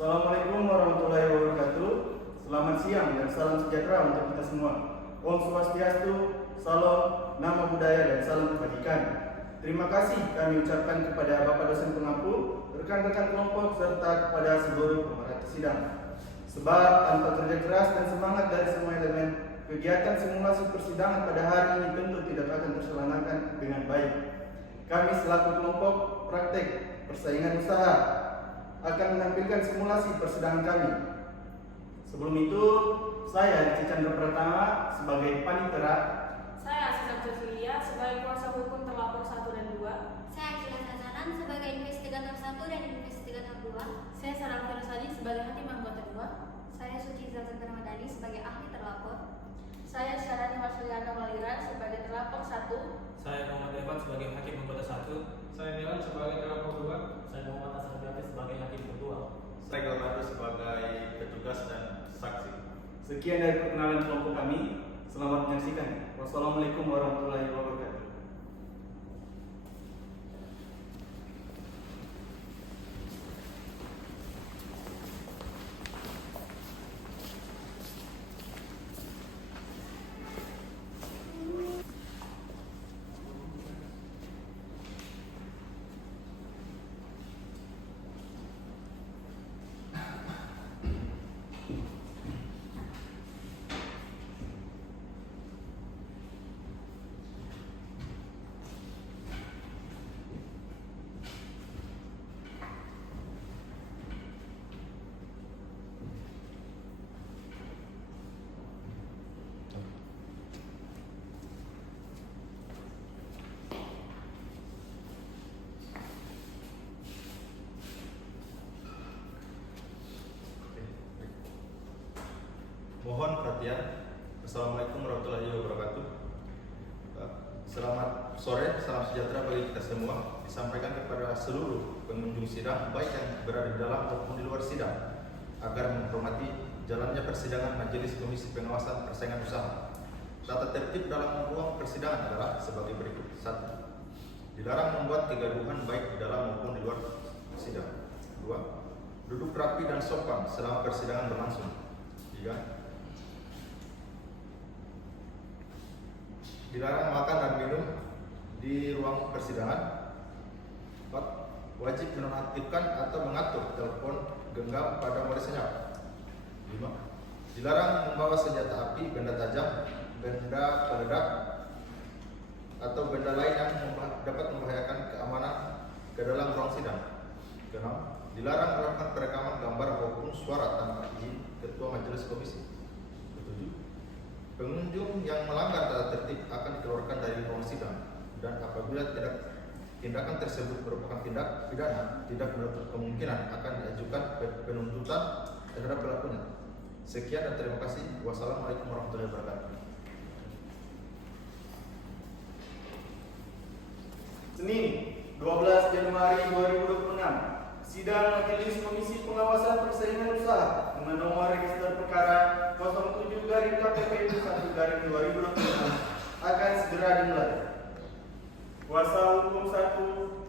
Assalamualaikum warahmatullahi wabarakatuh. Selamat siang dan salam sejahtera untuk kita semua. Om Swastiastu, salam, nama budaya dan salam kebajikan. Terima kasih kami ucapkan kepada Bapak dosen pengampu, rekan-rekan kelompok serta kepada seluruh pemerhati sidang. Sebab tanpa kerja keras dan semangat dari semua elemen, kegiatan simulasi persidangan pada hari ini tentu tidak akan terselenggarakan dengan baik. Kami selaku kelompok praktek persaingan usaha akan menampilkan simulasi persidangan kami. Sebelum itu, saya Cici Chandra Pratama sebagai panitera. Saya Asisam Cecilia sebagai kuasa hukum terlapor 1 dan 2. Saya Akila Hasanan sebagai investigator 1 dan investigator 2. Saya Sarah Firasadi sebagai hakim anggota 2. Saya Suci Zalzat Ramadhani sebagai ahli terlapor. Saya Syarani Marsuliana Maliran sebagai terlapor 1. Saya Muhammad Evan sebagai hakim anggota 1. Saya Nilan sebagai terlapor 2. Saya Muhammad Asrafiyati sebagai hakim kedua. Saya Galmado sebagai petugas dan saksi. Sekian dari perkenalan kelompok kami. Selamat menyaksikan. Wassalamualaikum warahmatullahi wabarakatuh. Mohon perhatian. Assalamualaikum warahmatullahi wabarakatuh. Selamat sore, salam sejahtera bagi kita semua. Disampaikan kepada seluruh pengunjung sidang, baik yang berada di dalam maupun di luar sidang, agar menghormati jalannya persidangan Majelis Komisi Pengawasan Persaingan Usaha. Tata tertib dalam ruang persidangan adalah sebagai berikut. 1. Dilarang membuat kegaduhan baik di dalam maupun di luar sidang. 2. Duduk rapi dan sopan selama persidangan berlangsung. 3. Dilarang makan dan minum di ruang persidangan. 4. Wajib menonaktifkan atau mengatur telepon genggam pada mode senyap. 5. Dilarang membawa senjata api, benda tajam, benda peledak, atau benda lain yang dapat membahayakan keamanan ke dalam ruang sidang. 6. Dilarang melakukan perekaman gambar maupun suara tanpa izin Ketua Majelis Komisi. 7. Pengunjung yang melanggar tata tertib akan dikeluarkan dari ruang sidang, dan apabila tindakan tersebut merupakan tindak pidana, tidak menutup kemungkinan akan diajukan penuntutan terhadap pelakunya. Sekian dan terima kasih. Wassalamualaikum warahmatullahi wabarakatuh. Senin, 12 Januari 2026. Sidang Majelis Komisi Pengawasan Persaingan Usaha dengan nomor register perkara 07/KPP 1/2026 akan segera dimulai. Kuasa hukum 1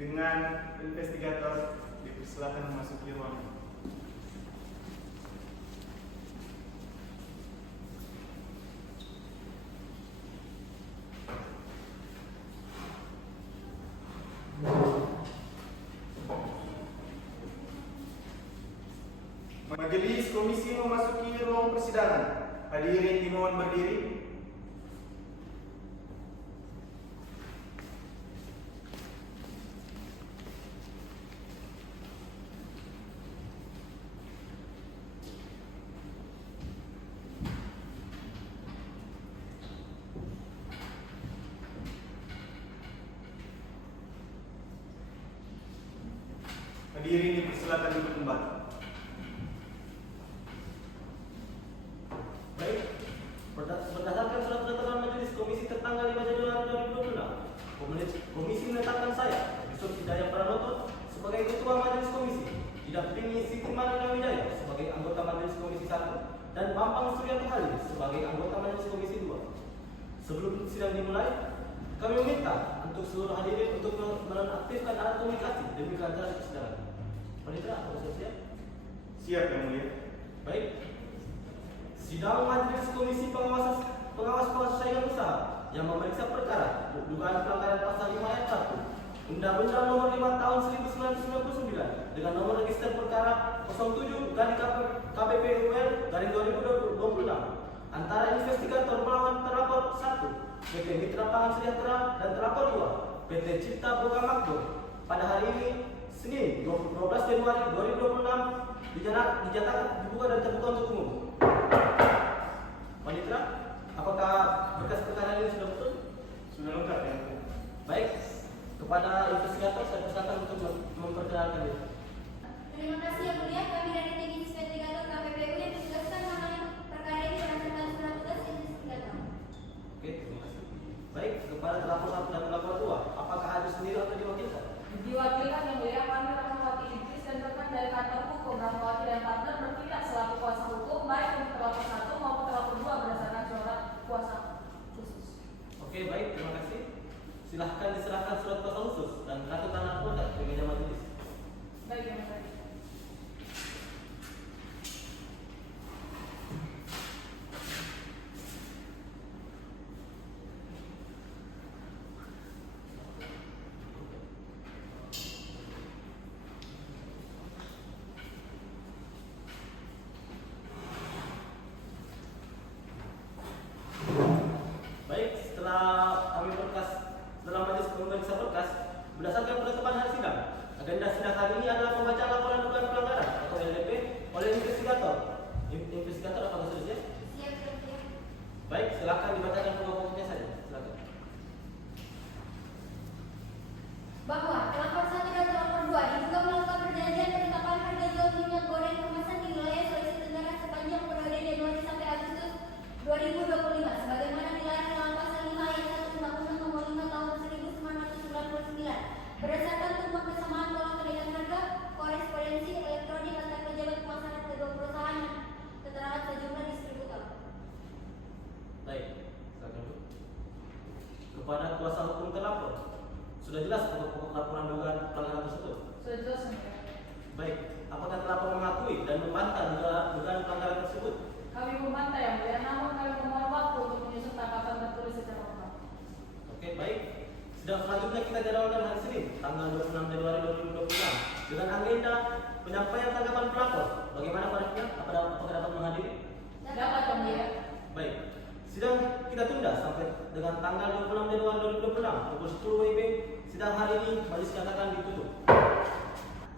dengan investigator dipersilakan memasuki ruangan. Majelis Komisi memasuki ruang persidangan. Hadirin dimohon berdiri. Hadirin dipersilakan duduk kembali. Berdasarkan surat keterangan Majelis Komisi tertanggal 5 Januari 2026, Komisi menetapkan saya, Yusuf Hidayat Pranoto, sebagai Ketua Majelis Komisi, didampingi Siti Marina Widaya sebagai anggota Majelis Komisi 1, dan Bambang Suryanto Halim sebagai anggota Majelis Komisi 2. Sebelum sidang dimulai, kami meminta untuk seluruh hadirin untuk menonaktifkan alat komunikasi demi kelancaran persidangan. Panitera, apakah sudah siap? Siap Yang Mulia. Baik. Sidang Majelis Komisi Pengawas Persaingan Usaha yang memeriksa perkara dugaan pelanggaran pasal 5 ayat 1 Undang-Undang Nomor 5 Tahun 1999 dengan nomor register perkara 07 garing KPP UL garing 2026 antara investigator melawan terlapor 1 PT Mitra Pangan Sejahtera dan terlapor 2 PT Cipta Boga Makmur pada hari ini Senin 12 Januari 2026 dinyatakan dibuka dan terbuka untuk umum. Panitera, apakah berkas perkara ini sudah betul? Sudah lengkap Yang Mulia. Baik, kepada investigator saya persilakan untuk memperkenalkan diri. Terima kasih Yang Mulia, kami dari tim investigator KPPU yang menugaskan menangani perkara ini berdasarkan surat tugas investigator. Oke, terima kasih. Baik, kepada terlapor 1 dan terlapor 2, apakah ada sendiri atau diwakilkan? Diwakilkan Yang Mulia, kami Rahmawati Idris dan rekan dari kantor hukum Rahmawati dan partner bertindak selaku kuasa hukum baik untuk terlapor 1 maupun terlapor 2 berdasarkan surat kuasa khusus. Oke, baik, terima kasih. Silahkan diserahkan surat kuasa khusus dan kartu tanda produk ke meja majelis. Baik Yang Mulia. Baik, setelah majelis memeriksa berkas, berdasarkan penetapan hari sidang, agenda sidang hari ini adalah pembacaan laporan dugaan pelanggaran atau LDP oleh investigator. Investigator apakah sudah siap? Siap, Yang Mulia. Baik, silakan dibacakan pokok-pokoknya saja. Silakan. Bahwa terlapor 1 dan terlapor 2 diduga melakukan perjanjian penetapan harga jual minyak goreng kemasan di wilayah Sulawesi Tenggara sepanjang periode Januari sampai Agustus 2025 sebagaimana dilarang dalam pasal 5 ayat 1 Undang-Undang Nomor 5 Tahun 1999 berdasarkan tumpang kesamaan pola kenaikan harga korespondensi elektronik antar pejabat pemasaran kedua perusahaan dan keterangan sejumlah distributor. Baik, silakan Bu. Kepada kuasa hukum terlapor, sudah jelas pokok-pokok laporan dugaan pelanggaran tersebut? Sudah jelas Yang Mulia. Baik, apakah terlapor mengakui dan membantah dugaan pelanggaran tersebut? Kami membantah Yang Mulia, namun kami memohon waktu untuk menyusun tanggapan tertulis secara lengkap. Oke, baik. Sidang selanjutnya kita jadwalkan hari Senin, tanggal 26 Januari 2026 dengan agenda penyampaian tanggapan pelapor. Bagaimana para pihak? Apakah dapat menghadiri? Dapat Yang Mulia. Baik. Sidang kita tunda sampai dengan tanggal 26 Januari 2026 pukul 10 WIB. Sidang hari ini majelis nyatakan ditutup.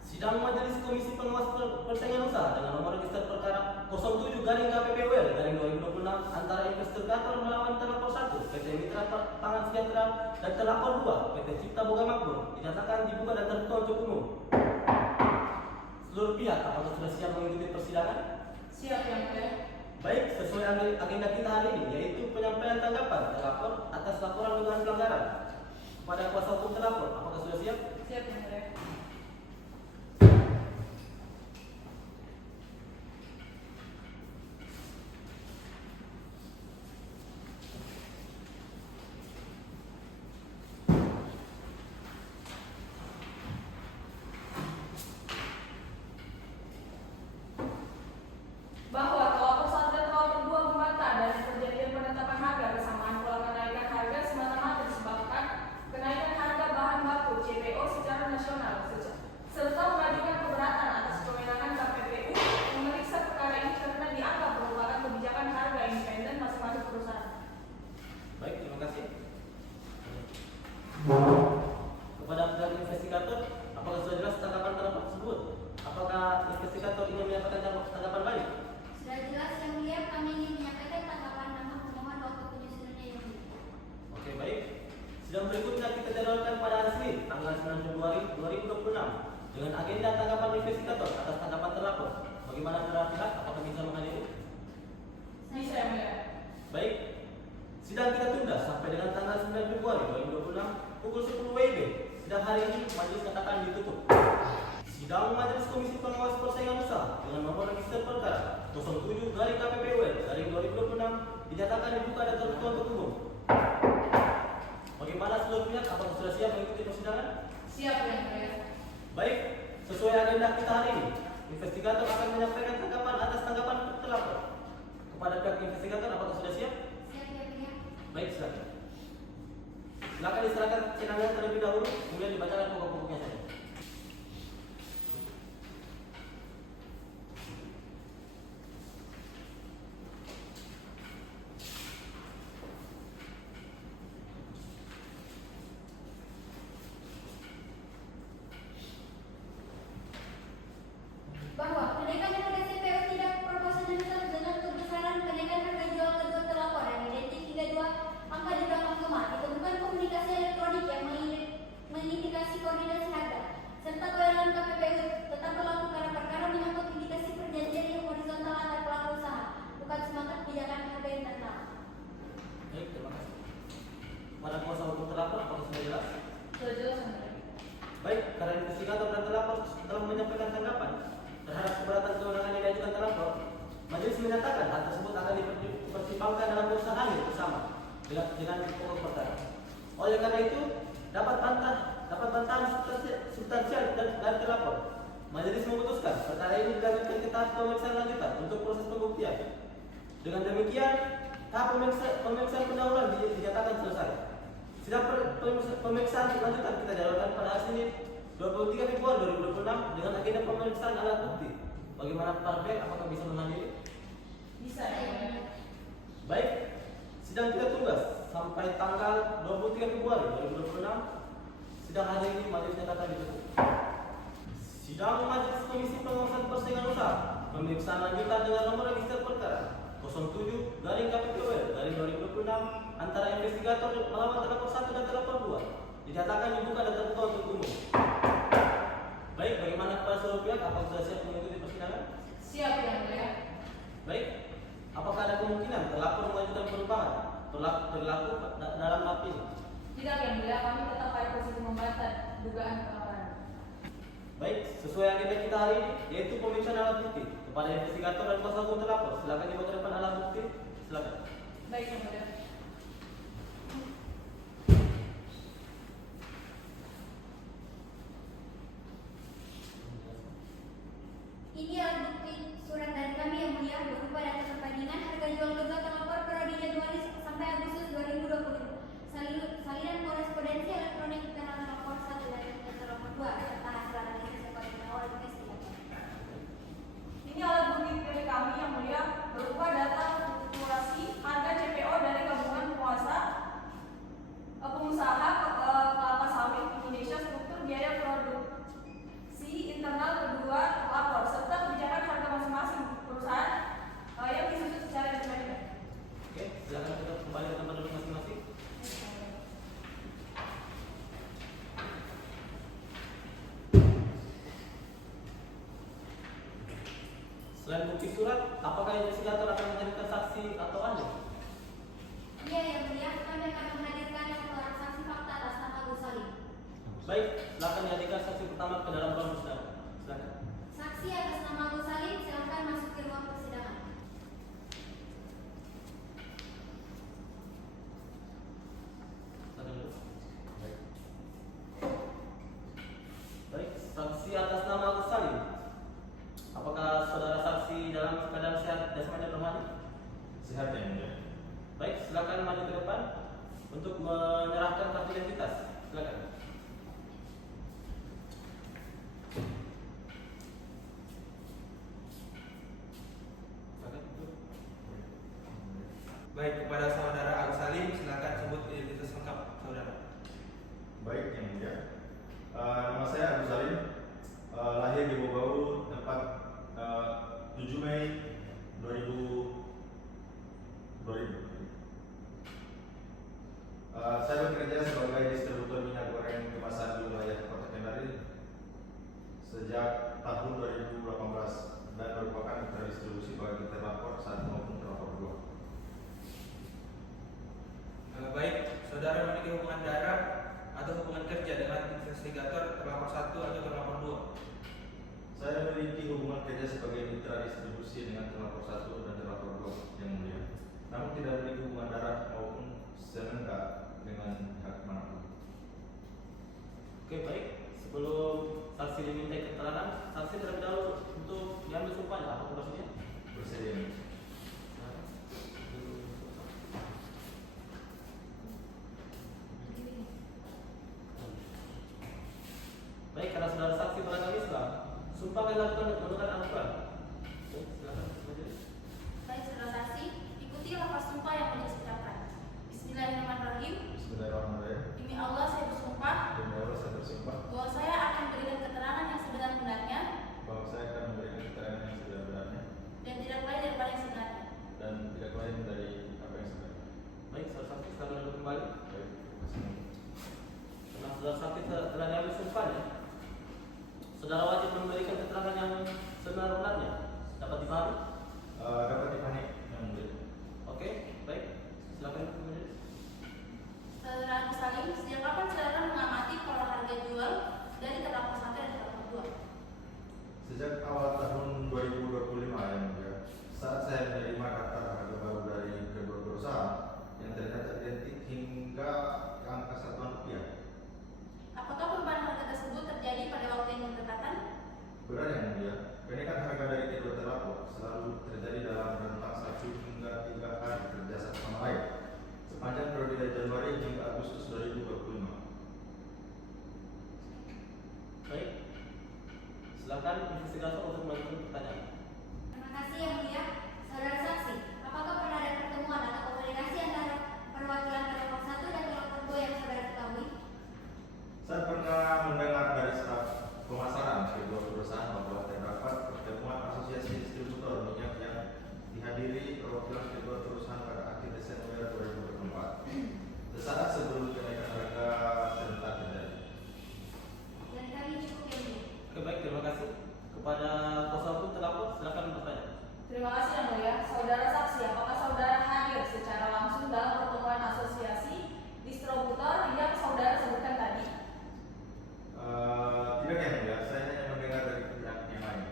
Sidang Majelis Komisi Pengawas Persaingan Usaha dengan nomor register perkara 07 garing KPPUL garing 2026 antara investigator melawan terlapor 1 PT Mitra Pangan Sejahtera dan terlapor 2 PT Cipta Boga Makmur dinyatakan dibuka dan terbuka untuk umum. Seluruh pihak apakah sudah siap mengikuti persidangan? Siap Yang Mulia. Baik, sesuai agenda kita hari ini yaitu penyampaian tanggapan terlapor atas laporan dugaan pelanggaran. Kepada kuasa hukum terlapor, apakah sudah siap? Siap Yang Mulia. Bahwa terlapor 1 dan terlapor 2 membantah dari perjanjian penetapan harga bersamaan pola kenaikan harga semata-mata disebabkan kenaikan harga bahan baku CPO secara nasional serta mengajukan keberatan atas kewenangan KPPU memeriksa perkara ini karena dianggap merupakan kebijakan harga independen masing-masing perusahaan. Baik, terima kasih. Kepada pihak investigator, apakah sudah jelas tanggapan terlapor tersebut? Apakah investigator ingin menyampaikan tanggapan lain? Sudah jelas Yang Mulia, kami ingin menyampaikan tanggapan namun memohon waktu penyusunannya Yang Mulia. Oke, baik. Sidang berikutnya kita jadwalkan pada hari Senin, tanggal 9 Februari 2026 dengan agenda tanggapan investigator atas tanggapan terlapor. Bagaimana para pihak? Apakah bisa menghadiri? Bisa Yang Mulia. Baik. Sidang kita tunda sampai dengan tanggal 9 Februari 2026 pukul 10 WIB. Sidang hari ini majelis katakan ditutup. Sidang Majelis Komisi Pengawas Persaingan Usaha dengan nomor register perkara 07 garing KPPUL garing 2026 dinyatakan dibuka dan terbuka untuk umum. Bagaimana seluruh pihak? Apakah sudah siap mengikuti persidangan? Siap Yang Mulia. Baik, sesuai agenda kita hari ini, investigator akan menyampaikan tanggapan atas tanggapan terlapor. Kepada pihak investigator, apakah sudah siap? Siap ya mulia. Baik, silakan. Silakan diserahkan cenangan terlebih dahulu, kemudian dibacakan pokok-pokoknya saja. Bahwa kenaikan harga CPO tidak proporsional dengan kebesaran kenaikan harga jual kedua terlapor yang identik hingga 2 angka di belakang koma ditemukan komunikasi elektronik yang mengindikasi koordinasi harga serta kewenangan KPPU tetap berlaku karena perkara menyangkut indikasi perjanjian yang horizontal antar pelaku usaha bukan semata kebijakan harga internal. Baik, terima kasih. Pada kuasa hukum terlapor, apakah sudah jelas? Sudah jelas yang mulia. Baik, karena investigator dan terlapor telah menyampaikan tanggapan terhadap keberatan kewenangan yang diajukan terlapor, majelis menyatakan hal tersebut akan dipertimbangkan dalam putusan akhir bersama dengan pokok perkara. Oleh karena itu, dapat bantahan substansial dari terlapor. Majelis memutuskan perkara ini dilanjutkan ke tahap pemeriksaan lanjutan untuk proses pembuktian. Dengan demikian, tahap pemeriksaan pendahuluan dinyatakan selesai. Sidang pemeriksaan lanjutan kita jadwalkan pada hari Senin 23 Februari 2026 dengan agenda pemeriksaan alat bukti. Bagaimana para pihak, apakah bisa menghadiri? Bisa ya mulia. Baik, sidang kita tunggu sampai tanggal 23 Februari 2026. Sidang hari ini majelis nyatakan ditutup. Sidang Majelis Komisi Pengawasan Persaingan Usaha pemeriksaan lanjutan dengan nomor register perkara 07/KPPOL/2026 antara investigator melawan terlapor 1 dan terlapor 2 dinyatakan dibuka dan terbuka untuk umum. Baik, bagaimana kepada seluruh pihak? Apakah sudah siap mengikuti persidangan? Siap yang mulia. Baik, apakah ada kemungkinan terlapor mengajukan perubahan terlaku dalam hal ini? Tidak yang mulia, kami tetap pada posisi membantah dugaan pelaporan. Baik, sesuai agenda kita hari ini, yaitu pemeriksaan alat bukti kepada investigator dan kuasa hukum terlapor. Silakan dibacakan alat bukti. Silakan. Baik yang mulia. Ini alat bukti surat dari kami yang mulia berupa data perbandingan harga jual kedua terlapor periode Januari sampai Agustus 2020. Salinan korespondensi elektronik internal terlapor 1 dan terlapor 2 serta hasil analisis ekonomi awal investigator. Ini alat bukti dari kami yang mulia berupa data fluktuasi harga CPO dari gabungan pengusaha kelapa sawit Indonesia struktur biaya produksi internal kedua terlapor serta kebijakan harga masing-masing perusahaan yang disusun secara independen. Oke, silakan kita kembali ke tempat duduk masing-masing. Selain bukti surat, apakah investigator akan menghadirkan saksi atau ahli? Iya yang mulia, kami akan menghadirkan seorang saksi fakta atas nama Agus Salim. Baik, silakan dihadirkan saksi pertama ke dalam ruang persidangan. Silakan. Saksi atas nama Agus Salim, silakan masuk ke ruang persidangan. Silakan dulu. Baik, saksi atas nama Agus Salim. Apakah saudara saksi dalam keadaan sehat jasmani dan rohani? Sehat yang mulia. Baik, silakan maju ke depan untuk menyerahkan kartu identitas. Silakan. Silakan. Baik, kepada saudara Agus Salim, silakan sebut identitas lengkap saudara. Baik yang mulia. Nama saya Agus Salim. Lahir di Bogor, tepat 7 Mei 2000. Saya bekerja sebagai distributor minyak goreng kemasan di wilayah Kota Kendari sejak tahun 2018 dan merupakan mitra distribusi bagi terlapor 1 maupun terlapor 2. Baik, saudara memiliki hubungan darah atau hubungan kerja dengan investigator terlapor 1 atau terlapor 2? Saya memiliki hubungan kerja sebagai mitra distribusi dengan terlapor 1 dan terlapor 2 yang mulia. Namun tidak memiliki hubungan darah maupun senengkak dengan pihak manapun. Oke, baik. sebelum saksi diminta keterangan, saksi terlebih dahulu untuk diambil sumpahnya. Apa maksudnya? Bersedia. Baik, karena saudara saksi beragama Islam, sumpah akan dilakukan menggunakan Al-Quran. Oke, silakan majelis. Baik, saudara saksi, ikuti lafaz sumpah yang majelis ucapkan. Bismillahirrahmanirrahim. Bismillahirrahmanirrahim. Demi Allah saya bersumpah Demi Allah saya bersumpah bahwa saya akan memberikan keterangan yang sebenar-benarnya bahwa saya akan memberikan keterangan yang sebenar-benarnya dan tidak lain daripada yang sebenarnya. dan tidak lain dari apa yang sebenarnya. Baik, saudara saksi silakan duduk kembali. Baik, terima kasih. Setelah saudara saksi telah diambil sumpahnya, saudara wajib memberikan keterangan yang sebenar-benarnya. Dapat dipahami? Dapat dipahami yang mulia. Oke, baik. Silakan majelis. Saudara Agus Salim, sejak kapan saudara mengamati pola harga jual dari terdakwa 1 dan terdakwa 2? Sejak awal tahun 2025 yang mulia, saat saya menerima daftar harga baru dari kedua perusahaan yang ternyata identik hingga ke angka Rp1. Apakah perubahan harga tersebut terjadi pada waktu yang berdekatan? Benar yang mulia, kenaikan harga dari kedua terdakwa selalu terjadi dalam rentang 1 hingga 3 hari kerja satu sama lain sepanjang periode dari Januari hingga Agustus 2025. Baik. Silakan investigator untuk mengajukan pertanyaan. Terima kasih yang mulia. Saudara saksi, apakah pernah ada pertemuan atau komunikasi antara perwakilan terdakwa 1 dan terdakwa 2 yang saudara ketahui? Saya pernah mendengar dari staf pemasaran kedua perusahaan bahwa terdapat pertemuan asosiasi distributor minyak yang dihadiri perwakilan kedua perusahaan pada akhir Desember 2024, sesaat sebelum kenaikan harga serentak terjadi. Dan kami cukup yang mulia. Oke, baik, terima kasih. Kepada kuasa hukum terdakwa, silakan bertanya. Terima kasih yang mulia. Saudara saksi, apakah saudara hadir secara langsung dalam pertemuan asosiasi distributor yang saudara sebutkan tadi? Tidak yang mulia, saya hanya mendengar dari pihak yang lain.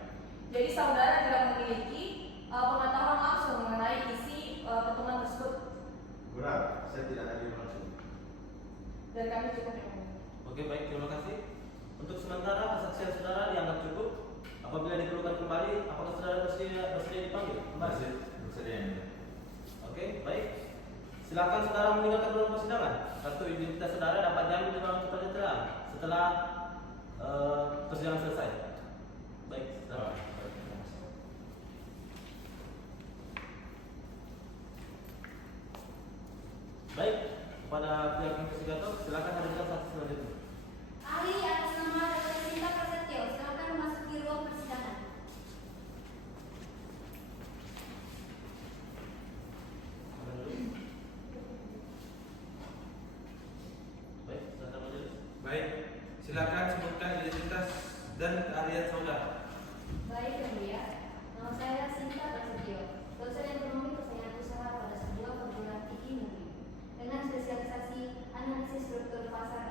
Jadi saudara tidak memiliki pengetahuan langsung mengenai isi pertemuan tersebut. Benar, saya tidak hadir langsung. Dan kami cukup yang mulia. Oke, baik, terima kasih. Untuk sementara kesaksian saudara dianggap cukup. Apabila diperlukan kembali, apakah saudara bersedia dipanggil kembali? Bersedia yang mulia. Oke, baik. Silakan saudara meninggalkan ruang persidangan. Kartu identitas saudara dapat diambil di ruang kepanitiaan setelah persidangan selesai. Baik, silakan. Baik, kepada pihak investigator, silakan hadirkan saksi selanjutnya. Ahli atas nama Dr. Sinta Prasetyo, silakan memasuki ruang persidangan. Baik, silakan majelis. Baik, silakan sebutkan identitas dan keahlian saudara. Baik yang mulia, nama saya Sinta Prasetyo, dosen ekonomi persaingan usaha pada sebuah perguruan tinggi negeri dengan spesialisasi analisis struktur pasar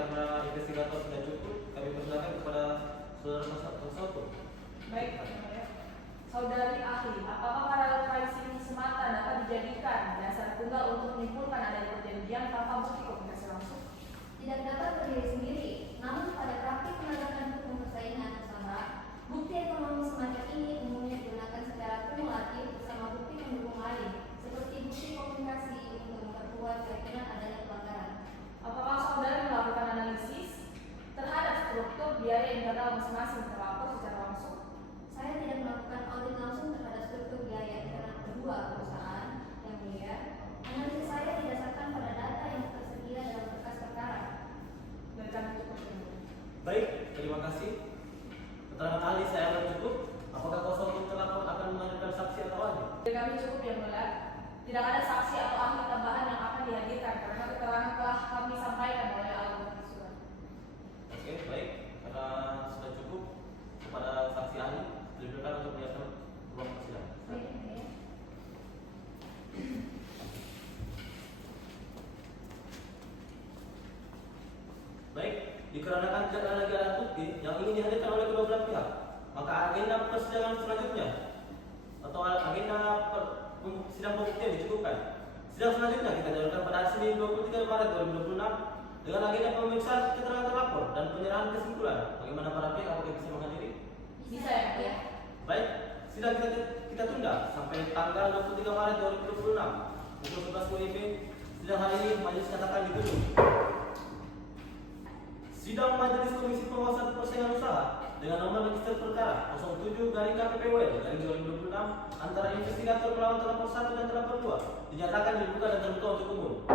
karena investigator sudah cukup, kami persilakan kepada saudara Soto. Baik, Pak Mulia. Saudari ahli, apakah para referensi ini semata dapat dijadikan dasar tunggal untuk menyimpulkan adanya perjanjian tanpa bukti komunikasi langsung? Tidak dapat berdiri sendiri, namun pada praktik penegakan hukum persaingan usaha, bukti ekonomi semacam ini umumnya digunakan secara kumulatif bersama bukti pendukung lain, seperti bukti komunikasi untuk memperkuat keyakinan adanya pelanggaran. Apakah saudari melakukan analisis terhadap struktur biaya internal masing-masing terlapor secara langsung? Saya tidak melakukan audit langsung terhadap struktur biaya internal kedua perusahaan, yang mulia. Analisis saya didasarkan pada data yang tersedia dalam berkas perkara. Dan kami cukup dulu. Baik, terima kasih. Keterangan ahli saya akan cukup. Apakah kuasa hukum terlapor akan menghadirkan saksi atau ahli? Dari kami cukup yang mulia. Tidak ada saksi atau ahli tambahan yang akan dihadirkan karena keterangan telah kami sampaikan oleh ahli surat. Oke, baik. Karena sudah cukup kepada saksi ahli, diberikan untuk menyiapkan ruang persidangan. Baik, yang mulia. Baik, dikarenakan tidak ada lagi alat bukti yang ingin dihadirkan oleh kedua belah pihak, maka agenda persidangan selanjutnya atau agenda sidang pembuktian dicukupkan. Sidang selanjutnya kita jadwalkan pada hari Senin 23 Maret 2026 dengan agenda pemeriksaan keterangan terlapor dan penyerahan kesimpulan. Bagaimana para pihak apakah bisa menghadiri? Bisa ya, mulia? Baik, sidang kita tunda sampai tanggal 23 Maret 2026 pukul 11 WIB. Sidang hari ini majelis nyatakan ditutup. Sidang Majelis Komisi Pengawasan Persaingan Usaha dengan nomor register perkara 07/KPPWL/2026 antara investigator melawan terlapor 1 dan terlapor 2 dinyatakan dibuka dan terbuka untuk umum.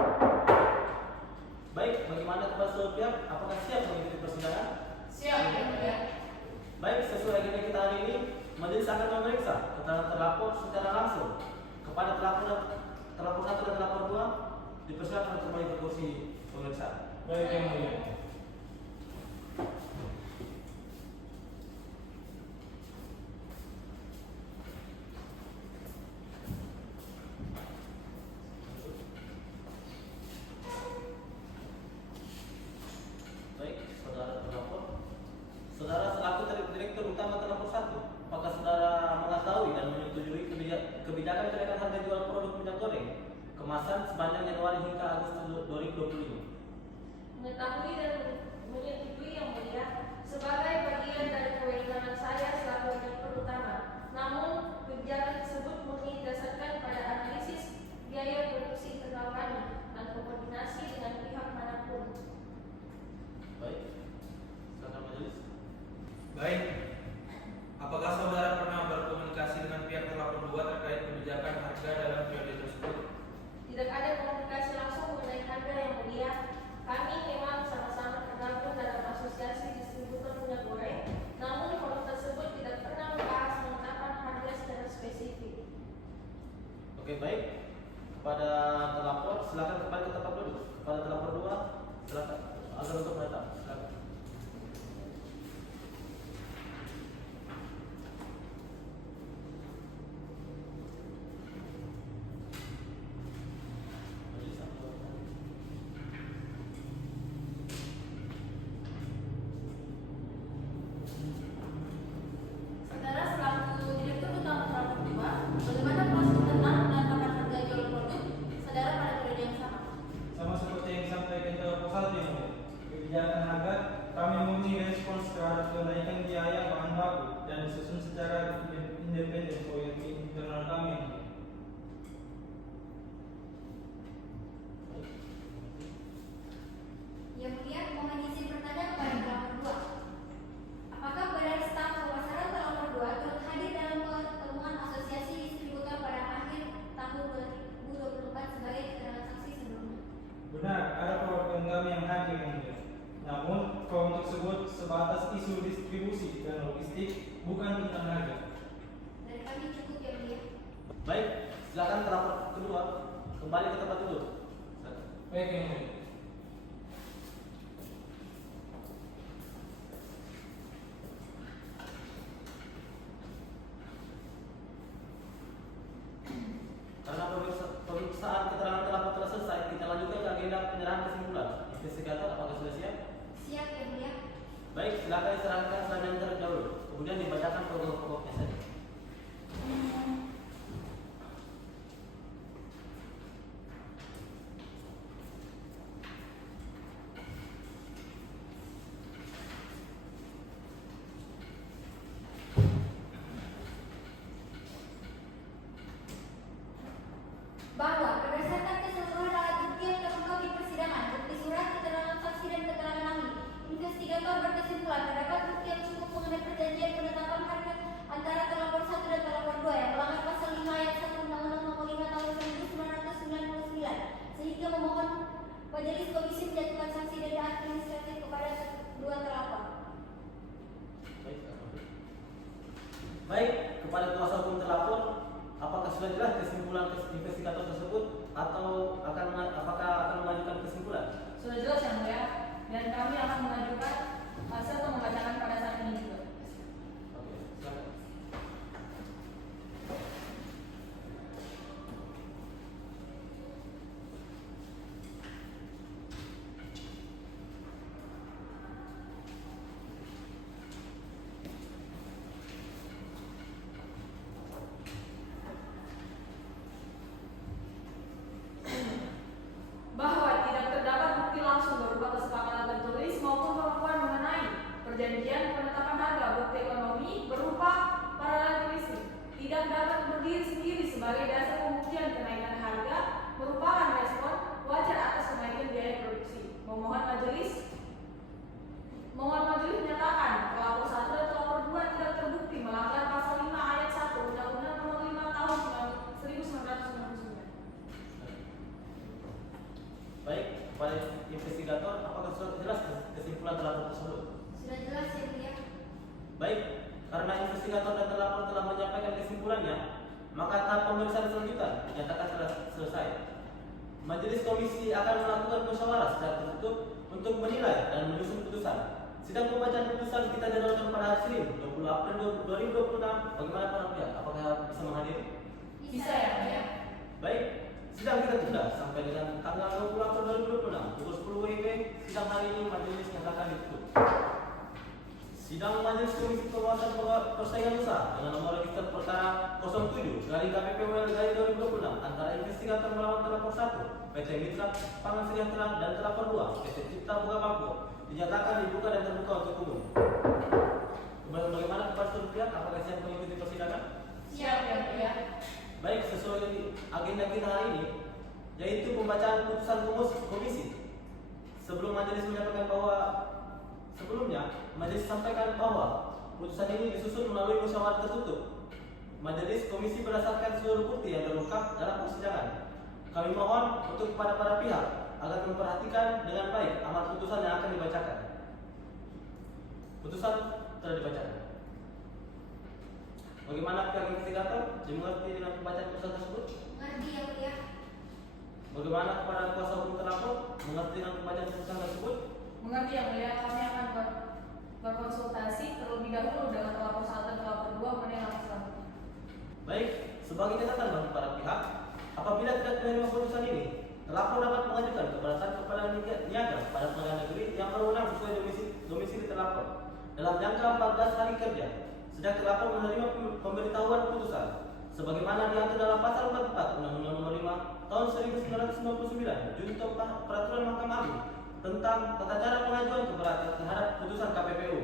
Baik, bagaimana kepada seluruh pihak? Apakah siap mengikuti persidangan? Siap, yang mulia. Baik, sesuai agenda kita hari ini, majelis akan memeriksa keterangan terlapor secara langsung kepada terlapor 1 dan terlapor 2. Dipersilakan untuk kembali ke kursi pemeriksaan. Baik, yang mulia. Baik, saudara terlapor. Saudara selaku Direktur Utama Terlapor 1, apakah saudara mengetahui dan menyetujui kebijakan kenaikan harga jual produk minyak goreng kemasan sepanjang Januari hingga Agustus 2025? Mengetahui dan menyetujui yang mulia sebagai bagian dari kewenangan saya selaku Direktur Utama. Namun, kebijakan tersebut murni didasarkan pada analisis biaya produksi internal kami dan koordinasi dengan pihak manapun. Baik, silakan majelis. Baik. Apakah saudara pernah berkomunikasi dengan pihak terlapor 2 terkait kebijakan harga dalam periode tersebut? Tidak ada komunikasi langsung mengenai harga yang mulia. Kami memang sama-sama tergabung dalam asosiasi distributor minyak goreng, namun forum tersebut tidak pernah membahas penetapan harga secara spesifik. Oke, baik. Kepada terlapor, silakan kembali ke tempat duduk. Kepada terlapor 2, silakan agar untuk menetap. Silakan. Majelis akan Saudara selaku Direktur Utama Terlapor 2, bagaimana proses tentang penetapan harga jual produk saudara pada periode yang sama? Sama seperti yang disampaikan terlapor 1 yang mulia. Kebijakan harga kami murni respons terhadap kenaikan biaya bahan baku dan disusun secara independen oleh internal kami yang mulia. Yang mulia, mohon izin bertanya kepada Terlapor 2. Apakah benar staf pemasaran Terlapor 2 turut hadir dalam pertemuan asosiasi distributor pada akhir tahun 2024 sebagai keterangan saksi sebelumnya? Benar, ada perwakilan kami yang hadir yang mulia. Namun, forum tersebut sebatas isu distribusi dan logistik, bukan tentang harga. Dari kami cukup yang mulia. Baik, silakan terlapor kedua kembali ke tempat duduk. Silakan. Baik yang mulia. Karena pemeriksaan keterangan terlapor telah selesai, kita lanjutkan ke agenda penyerahan kesimpulan. Investigator, apakah sudah siap? Baik, silakan serahkan selanjutnya terlebih dahulu. Kemudian dibacakan pokok-pokoknya saja. Bahwa berdasarkan keseluruhan alat bukti yang terungkap di persidangan, bukti surat, keterangan saksi dan keterangan ahli, investigator berkesimpulan terdapat bukti yang cukup mengenai perjanjian penetapan harga antara terlapor 1 dan terlapor 2 yang melanggar pasal 5 ayat 1 Undang-Undang Nomor 5 Tahun 1999 sehingga memohon majelis komisi menjatuhkan sanksi denda administratif kepada kedua terlapor. Baik, kepada kuasa hukum terlapor, apakah sudah jelas kesimpulan investigator tersebut atau apakah akan mengajukan kesimpulan? Sudah jelas yang mulia, dan kami akan mengajukan serta membacakan pada saat ini juga. Oke, silakan. Bahwa tidak terdapat bukti langsung berupa kesepakatan tertulis maupun pengakuan mengenai perjanjian penetapan harga bukti ekonomi berupa paralel tulis tidak dapat berdiri sendiri sebagai dasar pembuktian kenaikan harga merupakan respon wajar atas kenaikan biaya produksi. Memohon majelis menyatakan pelapor 1 dan pelapor 2 tidak terbukti melanggar pasal 5 ayat 1 Undang-Undang Nomor 5 Tahun 1999. Baik, kepada investigator, apakah sudah jelas kesimpulan terlapor tersebut? Sudah jelas ya mulia. Baik, karena investigator dan terlapor telah menyampaikan kesimpulannya, maka tahap pemeriksaan selanjutnya dinyatakan telah selesai. Majelis komisi akan melakukan musyawarah secara tertutup untuk menilai dan menyusun putusan. Sidang pembacaan putusan kita jadwalkan pada hari Senin 20 April 2026. Bagaimana para pihak? Apakah bisa menghadiri? Bisa ya mulia. Baik, sidang kita tunda sampai dengan tanggal 20 April 2026 pukul 10 WIB. Sidang hari ini majelis nyatakan ditutup. Sidang Majelis Komisi Pengawasan Persaingan Usaha dengan nomor register perkara 07 garing KPPWL garing 2026 antara investigator melawan terlapor 1 PT Mitra Pangan Sejahtera dan terlapor 2 PT Cipta Boga Makmur dinyatakan dibuka dan terbuka untuk umum. Bagaimana kepada seluruh pihak? Apakah siap mengikuti persidangan? Siap ya mulia. Baik, sesuai agenda kita hari ini, yaitu pembacaan putusan komisi. Sebelum majelis menyampaikan bahwa majelis sampaikan bahwa putusan ini disusun melalui musyawarah tertutup. Majelis komisi berdasarkan seluruh bukti yang terungkap dalam persidangan. Kami mohon untuk kepada para pihak agar memperhatikan dengan baik amar putusan yang akan dibacakan. Putusan telah dibacakan. Bagaimana pihak investigator dimengerti dengan pembacaan putusan tersebut? Mengerti ya mulia. Bagaimana kepada kuasa hukum terlapor mengerti dengan pembacaan putusan tersebut? Mengerti ya mulia, kami akan berkonsultasi terlebih dahulu dengan terlapor 1 dan terlapor 2 mengenai hal tersebut. Baik, sebagai catatan bagi para pihak, apabila tidak menerima putusan ini, terlapor dapat mengajukan kepada Satu Kepala Niaga pada Pengadilan Negeri yang berwenang sesuai domisili terlapor dalam jangka 14 hari kerja. Sedang terlapor menerima pemberitahuan putusan sebagaimana diatur dalam pasal 44 Undang-Undang Nomor 5 Tahun 1999 Junto Peraturan Mahkamah Agung tentang tata cara pengajuan keberatan terhadap putusan KPPU.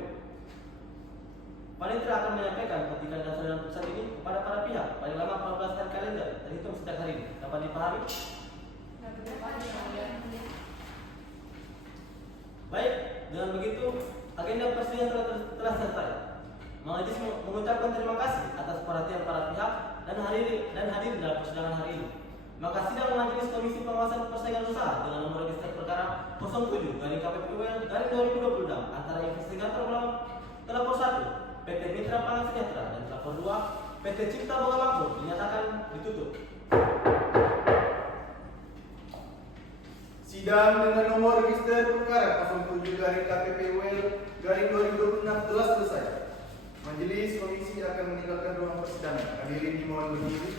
Panitia akan menyampaikan petikan dasar dan putusan ini kepada para pihak paling lama 14 hari kalender terhitung sejak hari ini. Dapat dipahami? Baik, dengan begitu agenda persidangan telah selesai. Majelis mengucapkan terima kasih atas perhatian para pihak dan hadir dalam persidangan hari ini. Maka sidang Majelis Komisi Pengawasan Persaingan Usaha dengan nomor register perkara 07 garing KPPWL garing 2026 antara investigator melawan terlapor 1 PT Mitra Pangan Sejahtera dan terlapor 2 PT Cipta Boga Makmur dinyatakan ditutup. Sidang dengan nomor register perkara 07 garing KPPWL garing 2026 telah selesai. Majelis komisi akan meninggalkan ruang persidangan. Hadirin dimohon berdiri.